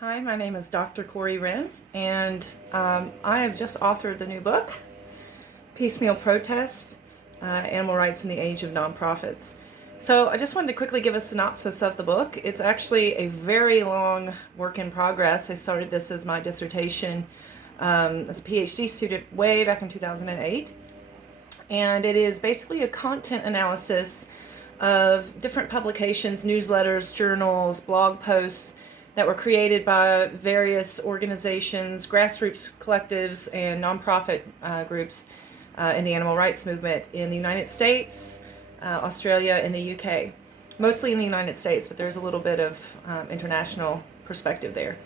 Hi, my name is Dr. Lee Wrenn, and I have just authored the new book, Piecemeal Protest, Animal Rights in the Age of Nonprofits. So I just wanted to quickly give a synopsis of the book. It's actually a very long work in progress. I started this as my dissertation as a PhD student way back in 2008. And it is basically a content analysis of different publications, newsletters, journals, blog posts that were created by various organizations, grassroots collectives, and nonprofit groups in the animal rights movement in the United States, Australia, and the UK. Mostly in the United States, but there's a little bit of international perspective there.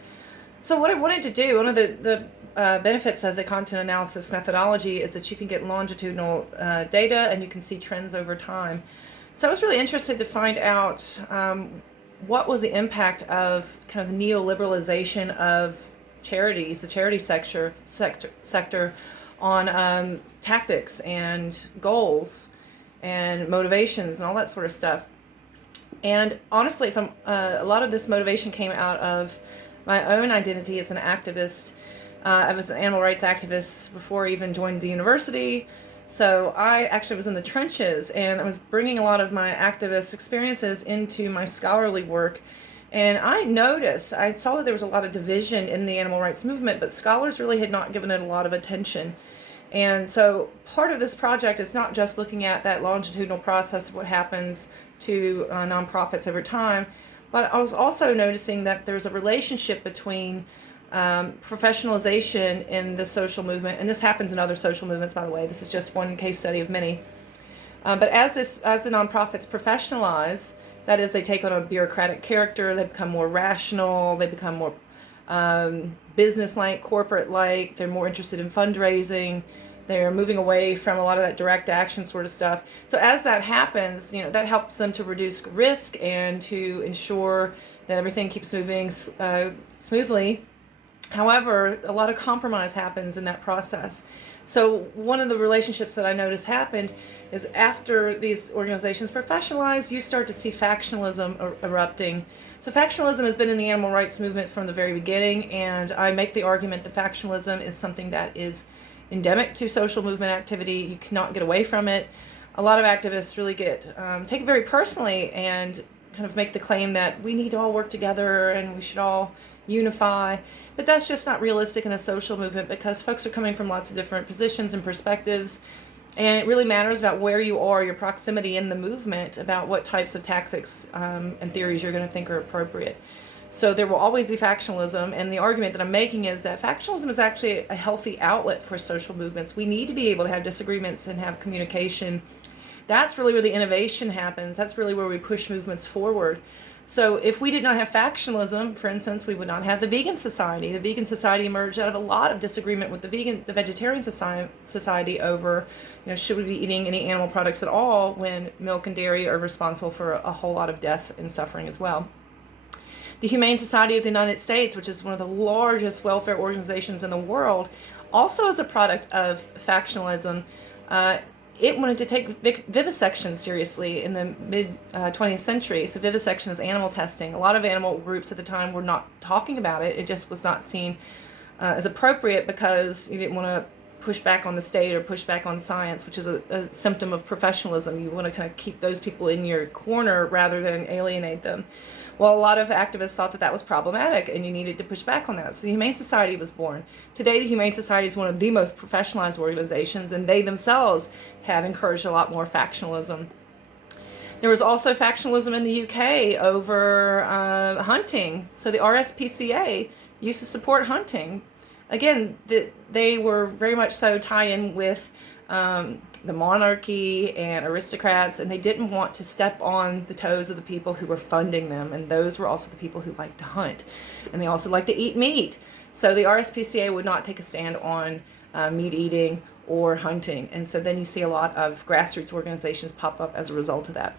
So what I wanted to do, one of the benefits of the content analysis methodology is that you can get longitudinal data and you can see trends over time. So I was really interested to find out what was the impact of kind of neoliberalization of charities, the charity sector on tactics and goals and motivations and all that sort of stuff. And honestly, a lot of this motivation came out of my own identity as an activist. I was an animal rights activist before I even joined the university. So I actually was in the trenches, and I was bringing a lot of my activist experiences into my scholarly work. And I saw that there was a lot of division in the animal rights movement, but scholars really had not given it a lot of attention. And so part of this project is not just looking at that longitudinal process of what happens to nonprofits over time, but I was also noticing that there's a relationship between professionalization in the social movement, and this happens in other social movements, by the way. This is just one case study of many. But as the nonprofits professionalize, that is, they take on a bureaucratic character, they become more rational, they become more business-like, corporate-like, they're more interested in fundraising, they're moving away from a lot of that direct action sort of stuff. So as that happens, that helps them to reduce risk and to ensure that everything keeps moving smoothly. However, a lot of compromise happens in that process. So one of the relationships that I noticed happened is after these organizations professionalize, you start to see factionalism erupting. So factionalism has been in the animal rights movement from the very beginning, and I make the argument that factionalism is something that is endemic to social movement activity. You cannot get away from it. A lot of activists really take it very personally and kind of make the claim that we need to all work together and we should all unify. But that's just not realistic in a social movement because folks are coming from lots of different positions and perspectives. And it really matters about where you are, your proximity in the movement, about what types of tactics and theories you're going to think are appropriate. So there will always be factionalism, and the argument that I'm making is that factionalism is actually a healthy outlet for social movements. We need to be able to have disagreements and have communication. That's really where the innovation happens. That's really where we push movements forward. So if we did not have factionalism, for instance, we would not have the vegan society. The vegan society emerged out of a lot of disagreement with the vegetarian society over, should we be eating any animal products at all when milk and dairy are responsible for a whole lot of death and suffering as well. The Humane Society of the United States, which is one of the largest welfare organizations in the world, also is a product of factionalism. It wanted to take vivisection seriously in the mid-20th century. So vivisection is animal testing. A lot of animal groups at the time were not talking about it. It just was not seen as appropriate because you didn't want to push back on the state or push back on science, which is a symptom of professionalism. You want to kind of keep those people in your corner rather than alienate them. Well, a lot of activists thought that was problematic and you needed to push back on that. So the Humane Society was born. Today, the Humane Society is one of the most professionalized organizations, and they themselves have encouraged a lot more factionalism. There was also factionalism in the UK over hunting. So the RSPCA used to support hunting. Again, they were very much so tied in with the monarchy and aristocrats, and they didn't want to step on the toes of the people who were funding them, and those were also the people who liked to hunt, and they also liked to eat meat. So the RSPCA would not take a stand on meat eating or hunting, and so then you see a lot of grassroots organizations pop up as a result of that.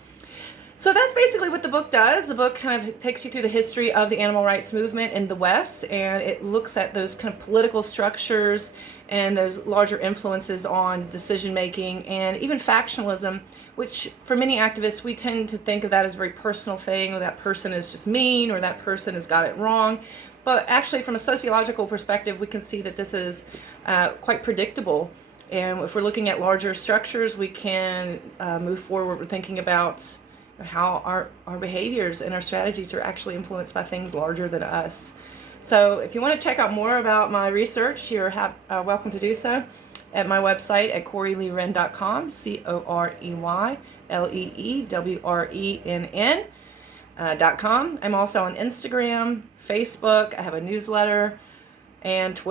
So that's basically what the book does. The book kind of takes you through the history of the animal rights movement in the West, and it looks at those kind of political structures and those larger influences on decision making and even factionalism, which for many activists we tend to think of that as a very personal thing, or that person is just mean, or that person has got it wrong. But actually, from a sociological perspective, we can see that this is quite predictable. And if we're looking at larger structures, we can move forward with thinking about how our behaviors and our strategies are actually influenced by things larger than us. So if you want to check out more about my research, you're welcome to do so at my website at CoreyLeeWrenn.com, CoreyLeewrenn.com. I'm also on Instagram, Facebook. I have a newsletter, and Twitter.